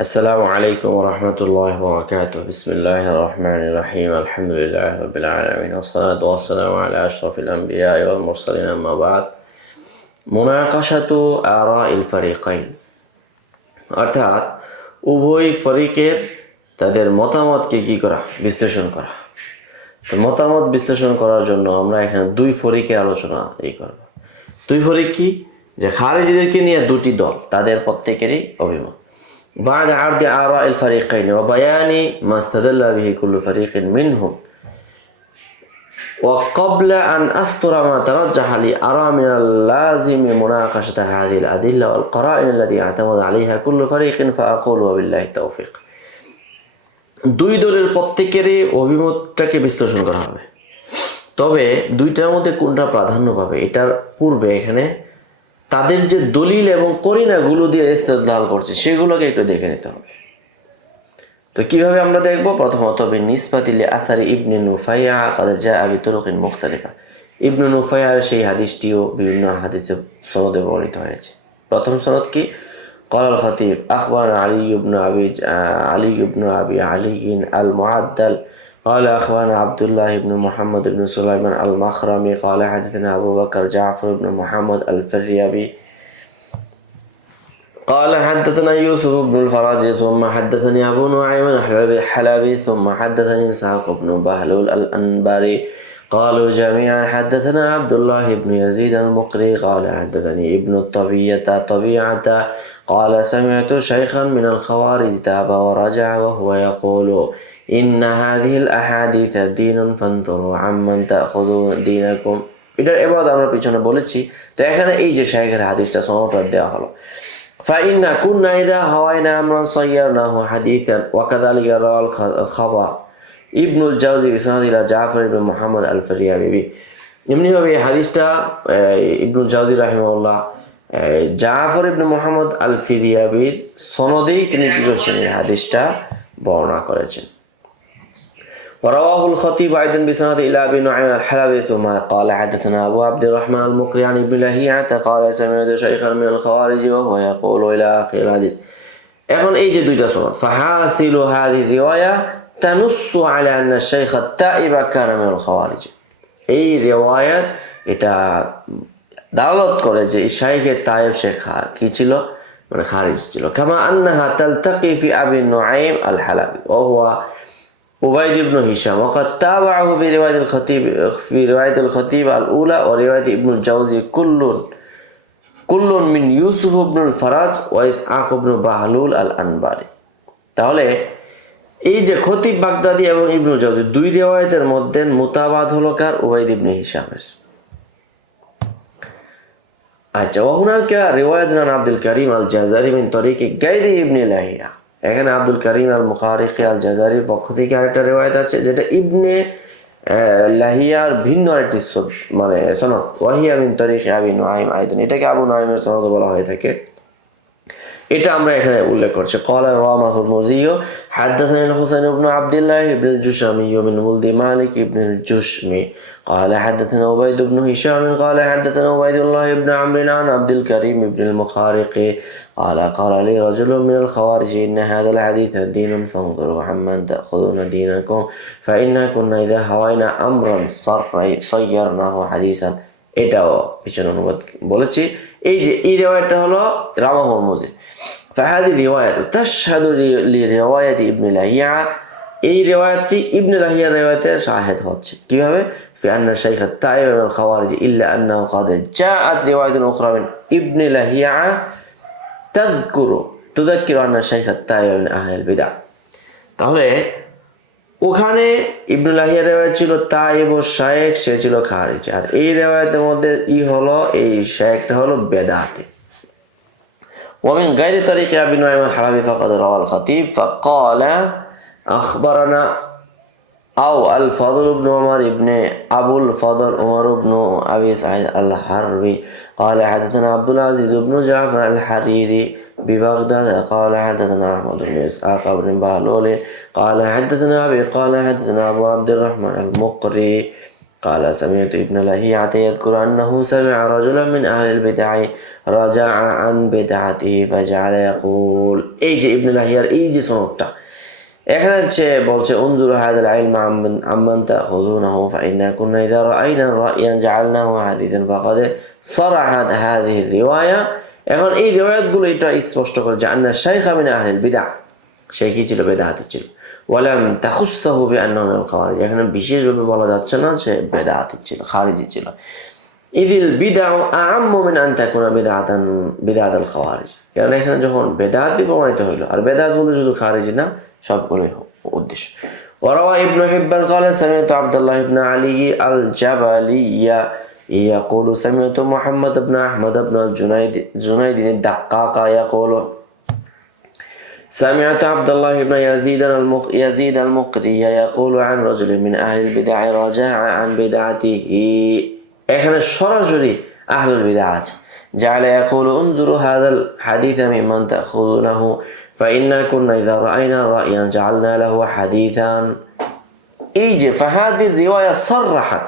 السلام عليكم ورحمة الله وبركاته. بسم الله الرحمن الرحيم. الحمد لله رب العالمين والصلاة والسلام على أشرف الأنبياء والمرسلين أما بعد مناقشة آراء الفريقين অর্থাৎ উভয় ফরিকের তাদের মতামতকে কি করা বিশ্লেষণ করা। তো মতামত বিশ্লেষণ করার জন্য আমরা এখানে দুই ফরিকের আলোচনা করব। দুই ফরিক কি, যে খারিজিদেরকে নিয়ে দুটি দল, তাদের প্রত্যেকেরই অভিমত। بعد عرض آراء الفريقين وبيان ما استدل به كل فريق منهم وقبل أن أسطر ما ترجح لي أرى من اللازم مناقشة هذه الأدلة والقرائن التي اعتمد عليها كل فريق فأقول وبالله التوفيق। দুই দলের প্রত্যেকেরই অভিমতটাকে বিশ্লেষণ করা হবে, তবে দুইটার মধ্যে কোনটা প্রাধান্য পাবে এটার পূর্বে এখানে তাদের যে দলিল এবং করিনাগুলো দিয়ে ইস্তেদলাল করছে সেগুলোকে একটু দেখে নিতে হবে। তো কিভাবে আমরা দেখব? প্রথমত বিনিসবাতি লিআসারি ইবনে নুফাইয়া قد جاء بطرق مختلفة। ইবনে নুফাইয়ার সেই হাদিসটিও বিভিন্ন হাদিসে সনদে বর্ণিত হয়েছে। প্রথম সনদ কি? قال الخطيب أخبرنا علي بن أبي علي المعدل قال أخبرنا عبد الله بن محمد بن سليمان المخرمي قال حدثنا أبو بكر جعفر بن محمد الفريابي قال حدثنا يوسف بن الفرج ثم حدثني أبو نعيم الحلبي ثم حدثني إسحاق بن بهلول الأنباري قالوا جميعا حدثنا عبد الله بن يزيد المقري قال حدثني ابن طبيعة قال سمعت شيخا من الخوارج تاب ورجع وهو يقول إن هذه الأحاديث دين فانظروا عمن تأخذون دينكم। এটার এবারে আমরা পিছনে বলেছি। তো এখানে এই যে শাইখের হাদিসটা সনদটা দেওয়া হলো, فإن كنا إذا هوينا أمرا صيرناه حديثا وكذلك روى الخبر ابن الجوزي بسند إلى جعفر بن محمد الفريابي। এমনিভাবে এই হাদিসটা ইবনুল জাওজি রাহিমাহুল্লাহ জাফর ইবনে মুহাম্মদ আল ফিরিয়াবির সনদেই তিনি কি করেছেন, এই হাদিসটা বর্ণনা করেছেন। ورواه الخطيب أيضا بسند إلى أبي نعيم الحلبي ثم قال حدثنا أبو عبد الرحمن المقري عن ابن لهيعة قال سمعت شيخا من الخوارج وهو يقول إلى آخر الحديث। এখন এই যে দুইটা সনদ, فحاصل هذه الرواية تنص على أن الشيخ التائب كان من الخوارج। এই রিওয়ায়াত এটা দালালত করে যে শাইখে তায়েব শেখ কি ছিল, মানে খারিজ ছিল। কামা আন্নাহা তালতাকি ফি আবি নুআইম আল হালাবি ওয়া হুয়া উবাইদ ইবনে হিশাম ওয়া قد تابعه في رواية الخطيب الأولى ورواية ابن الجوزي كل من يوسف بن الفرج وإسحاق بن بهلول الأنباري। তাহলে এই যে খতিব বাগদাদি এবং ইবনুল জাওজি দুই রিওয়ায়াতের মধ্যে মুতাবাদ হলো কার? উবাইদ ইবনে হিশামের। আচ্ছা, وهناك رواية عن عبد الكريم الجزري من طريق غير ابن لهيعة। এখানে আব্দুল করিম আল মুখারিকি আল জাজারির পক্ষ থেকে আরেকটা রিওয়ায়াত আছে যেটা ইবনে লাহিয়ার ভিন্ন আরেকটি মানে সনদ, ওয়াহিয়া মিন তরিক আবি নুআইম আইদান। এটাকে আবু নুআইমের সনদ বলা হয়ে থাকে, এটা আমরা এখানে উল্লেখ করছি। قال رواه الهرمزي حدثنا الحسين بن عبد الله بن الجشمي من ولد مالك بن الجشمي قال حدثنا عبيد بن هشام قال حدثنا عبيد الله بن عمرو عن عبد الكريم بن المخارقي قال لي رجل من الخوارج إن هذا الحديث دين فانظروا عمن تأخذون دينكم فإنا كنا إذا هوينا أمرا صيرناه حديثا। এটাও পিছনে অনুবাদ বলেছি। এই যে এই রিওয়ায়াতটা হলো রাওয়াহুল মুজি। فهذه الرواية تشهد لرواية ابن لهيعة। এই রিওয়ায়াতটি ইবনে লাহিয়ার রিওয়ায়াতের শাহিদ হচ্ছে। কিভাবে? في أن الشيخ التائب من الخوارج إلا أنه قد جاءت رواية أخرى من ابن لهيعة تذكر أن الشيخ التائب من أهل البدع। তাহলে ওখানে ইবনে লাহিয়ার রিওয়ায়াত ছিল তাইব ও শাইখ, সে ছিল খারিজ। আর এই রিওয়ায়াতের মধ্যে হলো এই শাইখটা হলো বেদাতি। ومن غير طريق أبي نعيم الحلبي فقد روى الخطيب فقال أخبرنا أو الفضل بن عمر بن أبو الفضل عمر بن أبي سعيد الحربي قال حدثنا عبد العزيز بن جعفر الحريري ببغداد قال حدثنا أحمد بن إسحاق بن بهلول قال حدثنا أبي قال حدثنا أبو عبد الرحمن المقري قال سمعت ابن لهيعة يذكر أنه سمع رجلا من أهل البدع رجع عن بدعته فجعل يقول এই যে ইবনে লাহিয়ার এই যে সনদটা এখানে সে বলছে انظروا هذا العلم عمن تأخذونه فإنا كنا إذا رأينا رأيا جعلناه حديثا فقد صرحت هذه الرواية এখন এই রিওয়ায়াতগুলো এটা স্পষ্ট করে যে আন্না শাইখা মিন আহলিল বিদআ সে কি ছিল বেদাতি ছিল ওয়ালাম তাখুসসাহু বিআন্নাহু মিনাল খাওয়ারিজ এখানে বিশেষভাবে বলা যাচ্ছে না যে বেদাতি ছিল খারিজি ছিল ইদিল বিদআউ আ'আম্মু মিন আন তাকুনা বিদআতাল খাওয়ারিজ কারণ এখানে যখন বেদাতি প্রমাণিত হলো আর বেদাত বলতে শুধু খারিজি না সবগুলোই উদ্দেশ্য ওয়ারাওয়া ইবনে হিব্বান قال سمعت عبد الله بن علي الجبلي يقول سمعت محمد بن أحمد بن الجنيد الدقاق يقول سمعت عبد الله بن يزيد المقري يقول عن رجل من أهل البدع رجع عن بدعته এখানে সরাসরি আহলুল বিদআ আছে جعل يقول انظروا هذا الحديث ممن تأخذونه فإنا كنا إذا رأينا رأيا جعلنا له حديثا এই যে فهذه الرواية صرحت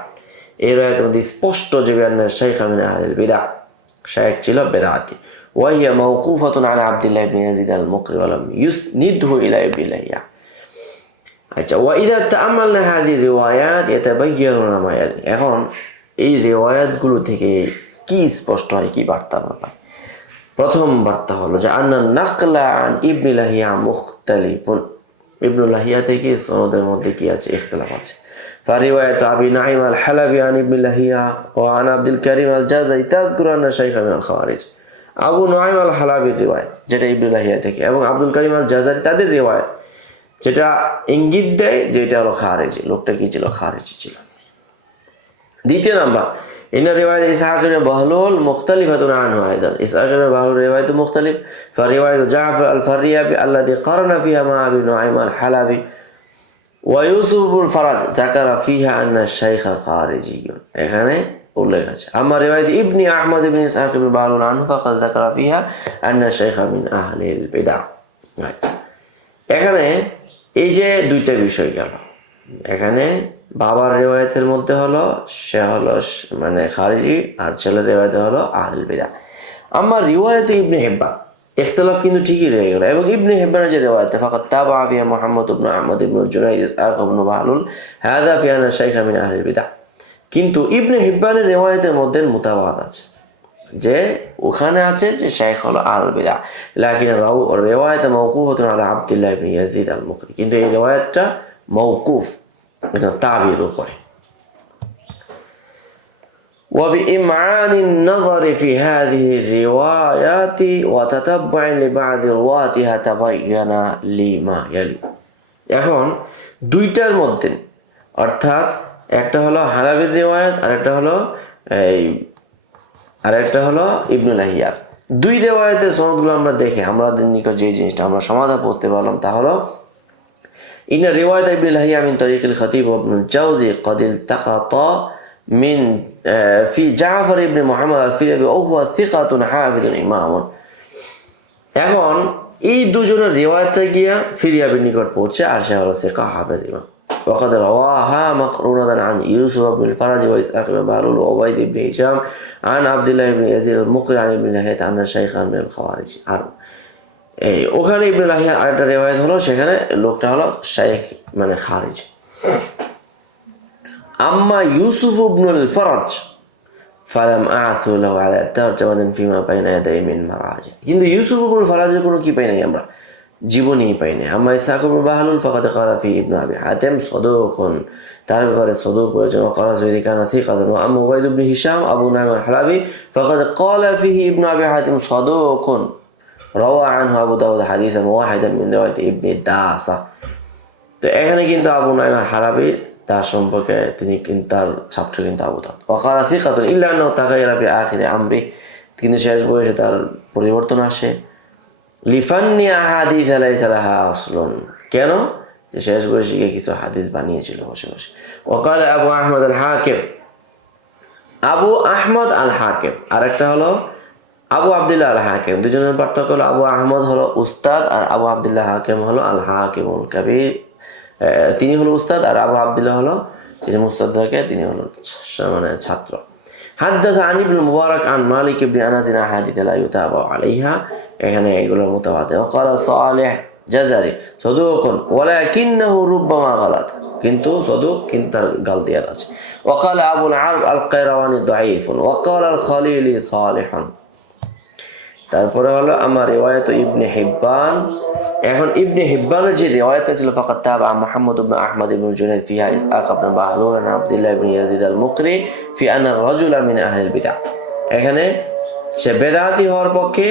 এই রায়াতের মধ্যে স্পষ্ট যে বিআন্না শাইখা মিন আহলিল বিদআ শাইখ ছিল বেদাতি وهي موقوفة على عبد الله بن يزيد المقري ولم يسنده إلى ابن لهيعة আচ্ছা وإذا تأملنا هذه الروايات يتبين لنا ما يلي এখন এই রিওয়ায়াতগুলো থেকে কি স্পষ্ট হয় কি বার্তা আমরা পাই প্রথম বার্তা হলো যে আন্না নাকলা আন ইবনে লাহিয়া মুখতালিফুন ইবনে লাহিয়া থেকে সনদের মধ্যে কি আছে ইখতিলাফ আছে فرواية أبي نعيم الحلبي عن ابن لهيعة وعن عبد الكريم الجازري تذكر أن شيخا من الخوارج আবু নুআইম আল হালাবির রিওয়ায়াত যেটা ইবনে লাহিয়া থেকে এবং আব্দুল করিম আল জাজারি তাদের রিওয়ায়াত যেটা ইঙ্গিত দেয় যে এটা হলো খারিজি লোকটা কি ছিল খারিজি ছিল দ্বিতীয় নাম্বার إن رواية إسحاق بن بهلول مختلفة عنه أيضا إسحاق بن بهلول رواية مختلف فرواية جعفر الفريابي الذي قرن فيها مع أبي نعيم الحلبي ويوسف بن الفرج ذكر فيها أن الشيخ خارجي এখানে উল্লেখ আছে أما رواية ابن أحمد بن إسحاق بن بهلول عنه فقد ذكر فيها أن الشيخ من أهل البدع এখানে এই যে দুইটা বিষয় গেল এখানে বাবার রিওয়ায়াতের মধ্যে হলো সে হলো মানে খারিজি আর ছেলের রিওয়ায়াতে হলো আহলুল বিদআ আম্মা রিওয়ায়াতে ইবনে হিব্বান ইখতিলাফ কিন্তু ঠিকই রয়ে গেল এবং ইবনে হিব্বানের যে রিওয়ায়াত ফাকাত তাবা বিহা মুহাম্মদ ইবনে আহমদ ইবনে জুনাইদ ইসহাক ইবনে বাহলুল হাদা ফি আনা শাইখা মিন আহলিল বিদআ কিন্তু ইবনে হিব্বানের রিওয়ায়াতের মধ্যে মুতাবাত আছে যে ওখানে আছে যে শাইখ হলো আহলুল বিদআ লাকিন রিওয়ায়াত মাওকুফাতুন আলা আব্দুল্লাহ ইবনে ইয়াজিদ আল মুকরি কিন্তু এই রিওয়ায়াতটা মাওকুফ তাবির উপরে وبإمعان النظر في هذه الروايات وتتبع لبعض رواتها تبين لي ما يلي এখন দুইটার মধ্যে অর্থাৎ একটা হলো হালাবির রিওয়ায়াত আর একটা হলো ইবনে লাহিয়ার দুই রিওয়ায়াতের সনদগুলো আমরা দেখে আমাদের নিকট যে জিনিসটা আমরা সমাধান করতে পারলাম তা হলো إن رواية ابن لهيعة من طريق الخطيب وابن الجوزي قد التقطا من في جعفر ابن محمد الفريابي وهو ثقة حافظ إمام এখন এই দুজনের রিওয়ায়াতটা গিয়া ফিরিয়াবির নিকট পৌঁছে আর সে হলো সিকা হাফেজ ইমাম وقد رواها مقرونة عن يوسف بن الفرج وإسحاق بن بهلول وعبيد بن هشام عن عبد الله بن يزيد المقري عن ابن لهيعة أن شيخا من الخوارج এই ওখানে ইবনে লাহিয়ার আরেকটা রিওয়ায়াত হলো সেখানে লোকটা হলো শাইখ মানে খারিজ আম্মা ইউসুফ ইবনুল ফরজ ফালাম আ'থু লাহু আলা তারজামাতিন ফিমা বাইনা ইয়াদাই মিন মারাজি কিন্তু ইউসুফ ইবনুল ফরজের কোনো কি পাই নাই আমরা জীবনী পাই নাই আম্মা ইসহাক ইবনে বাহলুল ফাকাদ ক্বালা ফি ইবনে আবি হাতিম সাদুকুন তার ব্যাপারে সাদুক বলেছেন ওয়াকারা সাইদি কানা থিকাতুন ওয়া আম্মা উবাইদ ইবনে হিশাম আবু নাঈম আল হালাবি ফাকাদ ক্বালা ফিহি ইবনে আবি হাতিম সাদুকুন রাওয়া আনহু আবু দাউদ হাদিসান ওয়াহিদান মিন রিওয়ায়াত ইবনে দাসা তো এখানে কিন্তু আবু নাঈম আল হালাবি তার সম্পর্কে তিনি কিন্তু তার ছাত্র কিন্তু আবু দাউদ ওয়াকারা থিকাতুন ইল্লা আন্নাহু তাগায়্যারা ফি আখিরি আমরি কিন্তু শেষ বয়সে তার পরিবর্তন আসে লিফান্নি আহাদিস লাইসা লাহা আসলুন কেন যে শেষ বয়সে কিছু হাদিস বানিয়েছিল বসে বসে ওয়াকালা আবু আহমদ আল হাকিম আবু আহমদ আল হাকিম আরেকটা হলো আবু আব্দুল্লাহ আল হাকিম দুজনের পার্থক্য হলো আবু আহমদ হলো উস্তাদ আর আবু আব্দুল্লাহ হাকিম হলো আল হাকিমুল কাবীর তিনি হলো উস্তাদ আর আবু আব্দুল্লাহ হলো যিনি মুস্তাদরাকের তিনি হলেন মানে ছাত্র। حدث عن ابن المبارك عن مالك بن أنس أحاديث لا يتابع عليها এখানে এগুলো মুতাওয়াতির। وقال صالح জাযারি صدوق ولكنه ربما غلط, কিন্তু صدوق কিন্তু তার গালতি আছে। وقال أبو العرب القيرواني ضعيف وقال الخليلي صالح। তারপরে হলো আমার রিওয়ায়াত ইবনে হিব্বান। এখন ইবনে হিব্বানের যে রিওয়ায়াতটা ছিল ফাকাত তাবা মুহাম্মদ ইবনে আহমদ ইবনে জুনাইদ ফিহা ইসহাক ইবনে বাহলুল আন আব্দুল্লাহ ইবনে ইয়াজিদ আল মুকরি ফি আন আর-রাজুলা মিন আহলিল বিদআহ। এখানে সে বেদাতি হওয়ার পক্ষে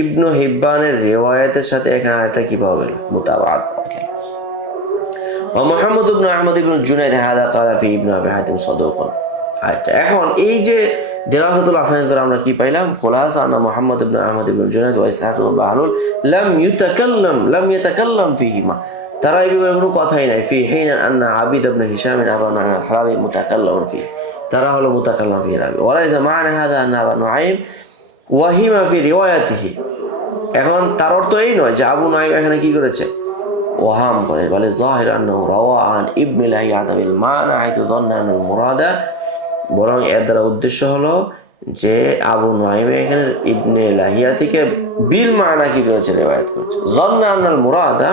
ইবনে হিব্বানের রিওয়ায়াতের সাথে এখানে আরেকটা কি পাওয়া গেল, মুতাবাআত পাওয়া গেল। ওয়া মুহাম্মদ ইবনে আহমদ ইবনে জুনাইদ হাদা ক্বালা ফি ইবনে আবি হাতিম সাদুকুন। আচ্ছা, এখন এই যে দিরাসাতুল আসানিদ করে আমরা কি পাইলাম, খুলাসা আন্না মুহাম্মদ ইবনে আহমদ ইবনে জুনাইদ ওয়া ইসহাক ইবনে বাহলুল লাম ইয়াতাকাল্লাম ফিহিমা, তারা এই ব্যাপারে কোনো কথাই নাই। ফি হিনা আন্না আবিদ ইবনে হিশাম আবু নুআইম আল-হালাবি মুতাকাল্লাম ফি, তারা হলো মুতাকাল্লাম ফি রাবি। ওয়ালাইসা মা'না হাদা আন্না আবু নুআইম ওয়াহিমা ফি রিওয়ায়াতিহি। এখন তার অর্থ এই নয় যে আবু নুআইম এখানে কি করেছে, ওহাম করে, বলে যাহির আন্নাহু রাওয়া আন ইবনে লাহিয়া বিল মা'না হাইতু যান্না আল মুরাদা, বরং এর দ্বারা উদ্দেশ্য হলো যে আবু নুআইম এখানে ইবনে লাহিয়া থেকে বিল মানা কি করেছে, রিওয়ায়াত করেছে। যান্না আল মুরাদা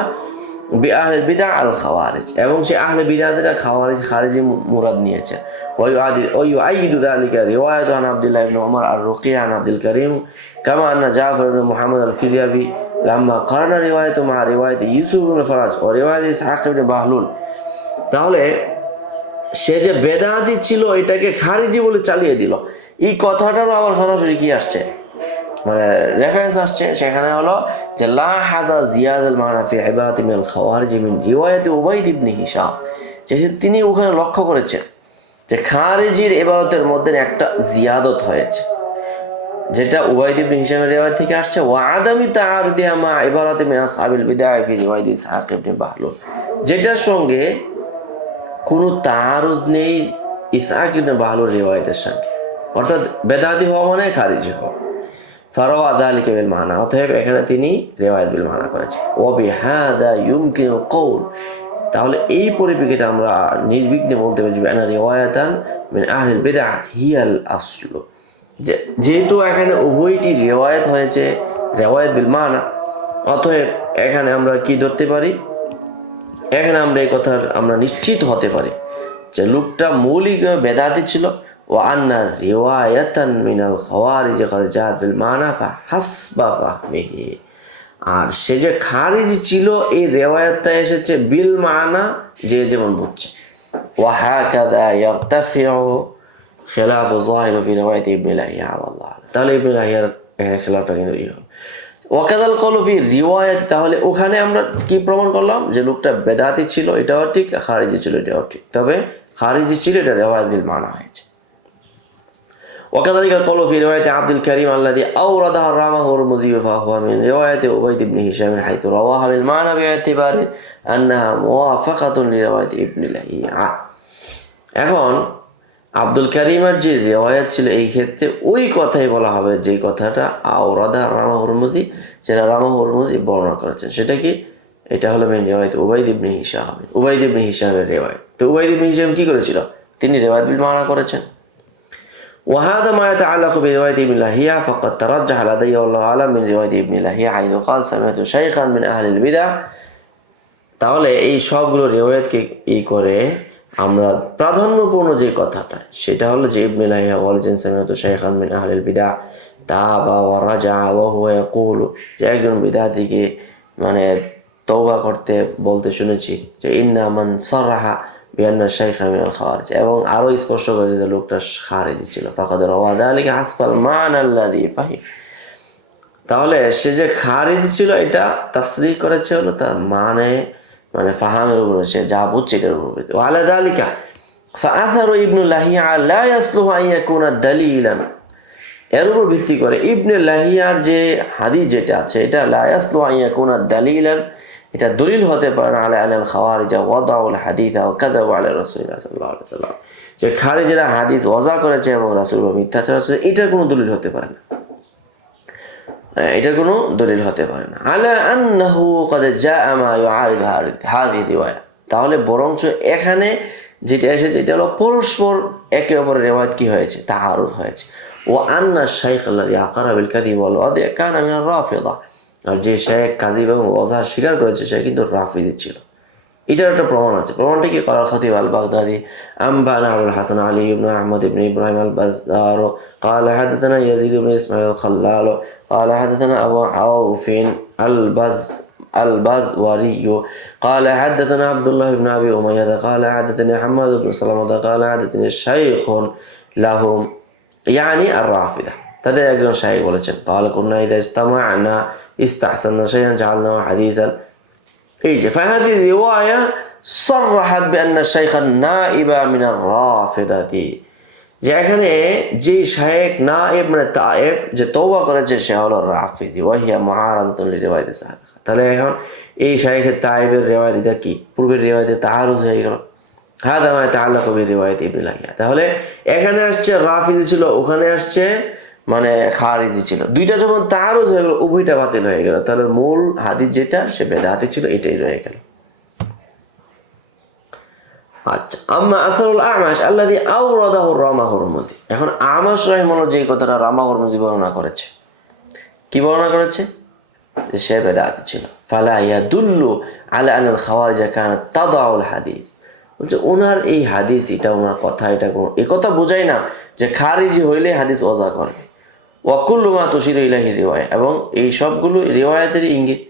বি আহলে বিদআ আল খাওয়ারিজ, এবং সে আহলে বিদআতরা খারিজি মুরাদ নিয়েছে। ওয়া ইউআইদু যালিকা রিওয়ায়াতু আন আব্দুল্লাহ ইবনে উমর আর-রুকি আন আব্দুল করিম কামা আন্না জাফর ইবনে মুহাম্মদ আল-ফিরিয়াবি লাম্মা কারানা রিওয়ায়াতু মা রিওয়ায়াত ইউসুফ ইবনে ফারাজ ও রিওয়ায়াত ইসহাক ইবনে বাহলুল। তাহলে সে যে বেদাতি ছিল এটাকে খারিজি বলে চালিয়ে দিল। এই কথাটারও আবার সরাসরি কি আসছে, মানে রেফারেন্স আসছে, সেখানে হলো যে লা হাদা জিয়াদ আল মানা ফি ইবারাতি মিনাল খাওয়ারিজ মিন রিওয়ায়াতি উবাইদ ইবনে হিশাম, যে তিনি ওখানে লক্ষ্য করেছেন যে খারিজির ইবারতের মধ্যে একটা জিয়াদত হয়েছে, যেটা উবাইদ ইবনে হিশামের রিওয়ায়াত থেকে আসছে। ওয়া আদামি তাআরুদিহা মা ইবারাতি মিন আসহাবিল বিদআ ফি রিওয়ায়াতি ইসহাক ইবনে বাহলুল, যেটার সঙ্গে কোনো তাআরুজ নেই ইসহাক ইবনে বাহলুর রিওয়ায়াতের সঙ্গে, অর্থাৎ বেদাতি হওয়া মানে খারিজি হওয়া। ফারাওয়া যালিকা বিল মানা, অতএব এখানে তিনি রিওয়ায়াত বিল মানা করেছেন। ওয়া বিহাদা ইউমকিনুল কওল, তাহলে এই পরিপ্রেক্ষিতে আমরা নির্বিঘ্নে বলতে পারি যে আনা রিওয়ায়াতান মিন আহলিল বিদআহ হিয়াল আসল, যেহেতু এখানে উভয়টি রিওয়ায়াত হয়েছে রিওয়ায়াত বিল মানা, অতএব এখানে আমরা কি ধরতে পারি, এখানে আমরা এই কথার আমরা নিশ্চিত হতে পারি যে লোকটা মৌলিক বেদাতি ছিল। ও আন্না রিওয়ায়াতান মিনাল খাওয়ারিজ ক্বাদ জাআত বিল মানা ফাহাসবা ফাহমিহি, আর সে যে খারিজি ছিল এই রিওয়ায়াতটা এসেছে বিল মানা, যে যেমন বুঝছে। ওয়া হাকাযা ইয়ারতাফিউ খিলাফু যাহির ফি রিওয়ায়াত ইবনে লাহিয়া আল্লাহ, তাহলে ইবনে লাহিয়ার এখানে খিলাফটা কিন্তু ওয়াকাদাল কলু ফি রিওয়ায়াত, তাহলে ওখানে আমরা কি প্রমাণ করলাম যে লোকটা বেদাতি ছিল এটাও ঠিক, খারিজি ছিল এটাও ঠিক, তবে খারিজি ছিল এটা রিওয়ায়াত বিল মানা হয়েছে। وكذلك قالوا في رواية عبد الكريم الذي أوردها الرامة هرمزي فهو من رواية عبيد بن هشام حيث رواها بالمعنى باعتبار أنها موافقة لرواية ابن لهيعة। এখন আব্দুল কারিমের যে রিওয়ায়াত ছিল এই ক্ষেত্রে ওই কথাই বলা হবে যে কথাটা আওরাদা রামা হুরমুজি, যেটা রামা হুরমুজি বর্ণনা করেছেন, সেটা কি, এটা হলো মেন রিওয়ায়াত উবাইদ ইবনে হিশাম, উবাইদ ইবনে হিশামের রিওয়ায়াত। তো উবাইদ ইবনে হিশাম কি করেছিল, তিনি রিওয়ায়াত বিল মানা করেছেন। وهذا ما يتعلق برواية ابن لهيعة فقد ترجح لدي والله أعلم من رواية ابن لهيعة حيث قال سمعت شيخا من أهل البدع। তাহলে এই সবগুলো রিওয়ায়াতকে করে আমরা প্রাধান্যপূর্ণ যে কথাটা সেটা হলো যে ইবনে লাহিয়া বলেছেন সামিআতু শাইখান মিন আহলিল বিদআ তাবা ওয়া রাজা ওয়া হুয়া ইয়াকুলু, যে একজন বিদআতিকে মানে তওবা করতে বলতে শুনেছি, যে ইন্না মান সারাহা বিআন্না শাইখা মিনাল খাওয়ারিজ, এবং আরো স্পষ্ট করেছে যে লোকটা খারিজি ছিল। ফাকাদ রাওয়া যালিকা হাসবাল মা'না আল্লাযী ফাহিম, তাহলে সে যে খারিজি ছিল এটা তাসরিহ করেছে হলো তার মানে ফাহামের উপরে, সে যা বুঝছে এটার উপরে। ওয়ালা যালিকা ফাআথারু ইবনু লাহিয়া লা ইয়াসলুহু আন ইয়াকুনা দালিলান, এর উপর ভিত্তি করে ইবনে লাহিয়ার যে হাদিস যেটা আছে এটা লা ইয়াসলুহু আন ইয়াকুনা দালিলান, এটা দলিল হতে পারে না আলা আনাল খাওয়ারিজ ওয়াদাউল হাদিসা ওয়া কাযাবু আলা রাসূলিল্লাহ সাল্লাল্লাহু আলাইহি ওয়াসাল্লাম, যে খারিজিরা হাদিস ওয়াজা করেছে এবং রাসূলুল্লাহ মিথ্যাচার করেছে, এটার কোনো দলিল হতে পারে না, এটার কোনো দলিল হতে পারে না। আলা আন্নাহু ক্বাদ জাআ মা ইউআরিদু হাযিহি রিওয়ায়া, তাহলে বরঞ্চ এখানে যেটা এসেছে এটা হলো পরস্পর একে অপরের রেওয়ায়ত কি হয়েছে, তাআরুদ হয়েছে। ও আন্না শাইখ আল্লাযী আকারা বিল কাযিব ওয়াল ওয়াদি কানা মিনার রাফিদা, আর যে শেখ কাযিব এবং ওয়াজা স্বীকার করেছে সে কিন্তু রাফিদি ছিল। এটার একটা প্রমাণ আছে। প্রমাণটা কি? ক্বাল খাতিব আল বাগদাদি আনবানা আবুল হাসান আলী ইবনে আহমদ ইবনে ইব্রাহিম আল বাজ্জার قال حدثنا يزيد بن اسماعيل الخلال قال حدثنا ابو عوف البزوري قال حدثنا عبد الله بن ابي اميه قال حدثني حماد بن سلمة قال حدثني شيخ لهم يعني الرافضه, তাদের একজন শাইখ বলেছেন قال كنا اذا استمعنا استحسننا شيئا جعلناه حديثا। এই যে ফাহাদি রিওয়ায়া সররাহাত বিআন্না শাইখ নাইব মিনার রাফিদাতি, যে এখানে যে শাইখ নাইব মানে তায়েব যে তওবা করেছে সে হলো রাফিজি, ওয়া হিয়া মুআরাদাতুন লিরিওয়ায়াতি সাহাবা। তাহলে এখন এই শাইখের তায়েবের রিওয়ায়াত এটা কি পূর্বের রিওয়ায়াতে তাআরুজ হয়ে গেল। হাদা মা তাআল্লাকু বিরিওয়ায়াতি ইবনে লাহিয়া। তাহলে এখানে আসছে রাফিজি ছিল, ওখানে আসছে মানে খারিজি ছিল, দুইটা যখন তাআরুজ হয়ে গেল উভয়টা বাতিল হয়ে গেল। তাহলে মূল হাদিস যেটা সে বেদাতি ছিল এটাই রয়ে গেল। আচ্ছা, আম্মা আসারুল আমাশ আল্লাযী আওরাদাহু রামা হুরমুজি। এখন আমাশ রাহিমাহুল্লাহ যে কথাটা রামা হুরমুজি বর্ণনা করেছে, কি বর্ণনা করেছে? যে সে বেদাতি ছিল। ফালা ইয়াদুল্লু আলা আনাল খাওয়ারিজ কানাত তাদাউল হাদিস, বলছে ওনার এই হাদিস এটা ওনার কথা এটা কোনো এই কথা বোঝায় না যে খারিজি হইলে হাদিস ওজা করবে। ওয়াকুল্লু মা তুশিরু ইলাইহি রিওয়ায়া, এবং এই সবগুলো রিওয়ায়াতের ইঙ্গিত।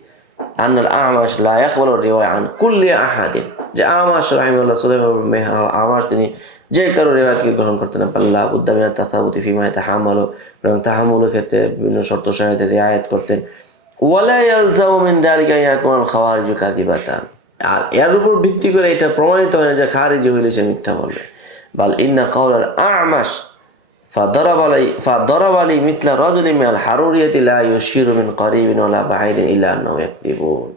আন্নাল আমাশ লা ইয়াকবালু রিওয়ায়া আন কুল্লি আহাদিন, যে আমাশ রাহিমাহুল্লাহ সুলাইমান ইবনে মিহরান আমাশ তিনি যে কারো রিওয়ায়াতকে গ্রহণ করতেন না। পাল্লা বুদ্দা মিনাত তাসাবুতি ফিমা ইয়াতাহাম্মালু, এবং তাহাম্মুলের ক্ষেত্রে বিভিন্ন শর্ত সাহায্যে রিআয়াত করতেন। ওয়ালা ইয়ালজামু মিন যালিকা ইয়াকুনুল খাওয়ারিজু কাযিবাতান, আর এর উপর ভিত্তি করে এটা প্রমাণিত হয় না যে খারিজি হইলে সে মিথ্যা বলবে। বাল ইন্না কাওলাল আমাশ فضرب لي مثل رجل من الحرورية لا يشير من قريب ولا بعيد إلا أنه يكذبون।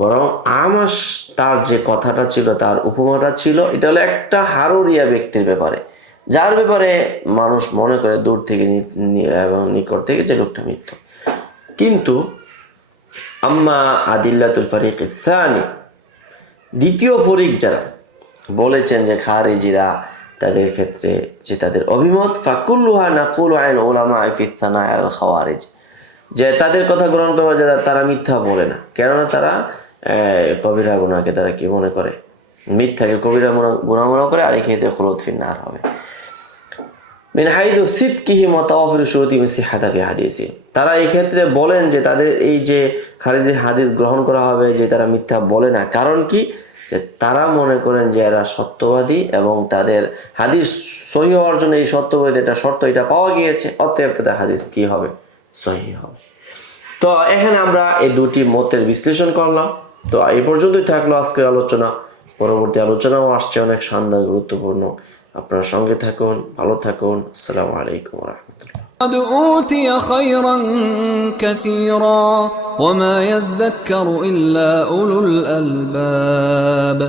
বরং আমাশ তার যে কথাটা ছিল, তার উপমাটা ছিল, এটা হলো একটা হারুরিয়া ব্যক্তির ব্যাপারে, যার ব্যাপারে মানুষ মনে করে দূর থেকে এবং নিকট থেকে যে লোকটা মিথ্যা। কিন্তু আম্মা আদিল্লাতুল ফারিক সানি, দ্বিতীয় ফরিক যারা বলেছেন যে খারিজিরা, তাদের ক্ষেত্রে যে তাদের অভিমত ফাকুল্লুহা নাকুলু আন উলামা ফি সানা আল খাওয়ারিজ, যে তাদের কথা গ্রহণ করবে যারা তারা মিথ্যা বলে না, কেননা তারা কবিরা গুনাহকে তারা কি মনে করে, মিথ্যাকে কবিরা গুনাহ মনে করে, আর এই ক্ষেত্রে খুলুদ ফিন্নার হবে। মিন হাইযু সিদকিহি ওয়া তাওয়াফুর শুরুতি মিন সিহহাতি ফি হাদিসি, তারা এই ক্ষেত্রে বলেন যে তাদের এই যে খারিজি হাদিস গ্রহণ করা হবে যে তারা মিথ্যা বলে না, কারণ কি? যে তারা মনে করেন যে এরা সত্যবাদী এবং তাদের হাদিস সহিহ হওয়ার জন্য এই সত্যবাদী এটা শর্ত এটা পাওয়া গিয়েছে, অতএব তাদের হাদিস কি হবে? সহিহ হবে। তো এখানে আমরা এই দুটি মতের বিশ্লেষণ করলাম। তো এই পর্যন্তই থাকলো আজকের আলোচনা। পরবর্তী আলোচনাও আসছে অনেক শানদার গুরুত্বপূর্ণ। আপনারা সঙ্গে থাকুন, ভালো থাকুন। আসসালামু আলাইকুম ওয়া রাহমাতুল্লাহ। قد أوتي خيرا كثيرا وما يذكر إلا أولو الألباب